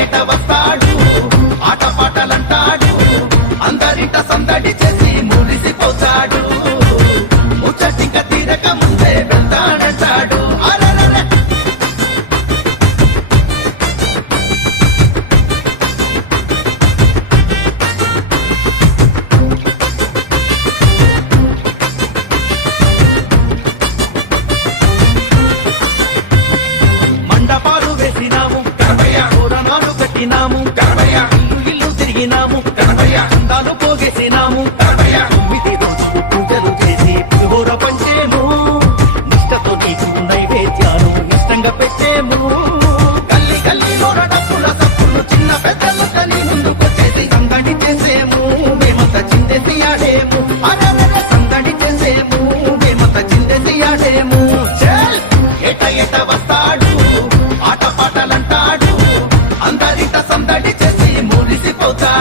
బయట వస్తాడు ఆటపాటలంటాడు అందరిట సందడి చేసి మురిసిపోతాడు.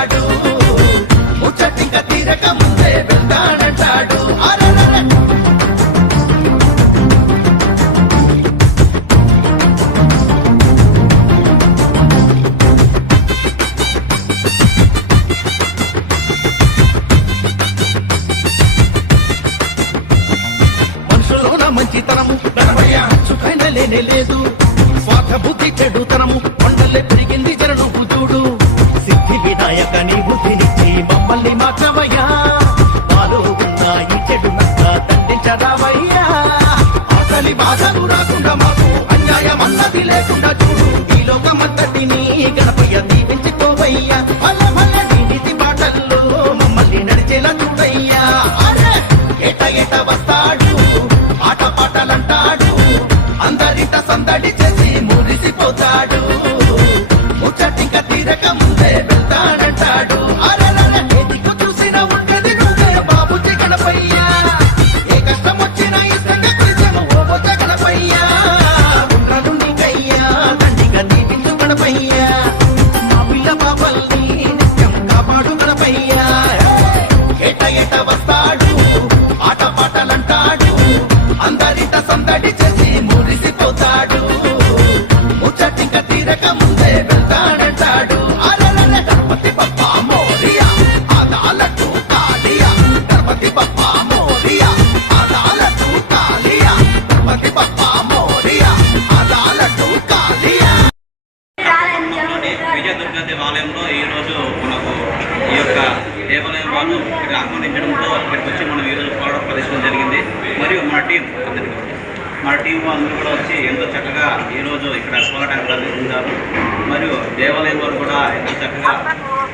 వెళ్తాడంటాడు ముచ్చటింక తీరక ముందే వెళ్తాడంటాడు లేదు. స్వార్థ బుద్ధి చెడుతనము కొండలే పెరిగింది జరను వినాయక నీ బుద్ధినిచ్చి మమ్మల్ని మార్చవయ్యా నాలో ఉన్న ఈ చెడు నక్క దండించరావయ్యా. అసలి బాధలు రాకుండా మాకు అన్యాయం అన్నది లేకుండా చూడు. ఈ లోకమంతటిని గణపయ్య దీవించుకోవయ్యా. వల్ల వల్ల నీ నీతి మాటల్లో మమ్మల్ని నడిచేలా చూడయ్యా. ఎట ఎట వస్తాడు ఆట పాటలంటాడు అందరిట సందడి చేసి మురిసిపోతాడు. వాళ్ళు ఇక్కడ ఆహ్వానించడంతో ఇక్కడికి వచ్చి మనం ఈ రోజు కూడా ప్రదర్శన జరిగింది. మరియు మా టీం అందరికీ మా టీం అందరూ కూడా వచ్చి ఎంతో చక్కగా ఈ రోజు ఇక్కడ కోలాటాలు నిర్వహించారు మరియు దేవాలయం వారు కూడా ఎంతో చక్కగా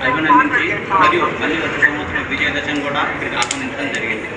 అభినందించి మరియు మళ్ళీ వచ్చే సంవత్సరం విజయదశమి కూడా ఇక్కడికి ఆహ్వానించడం జరిగింది.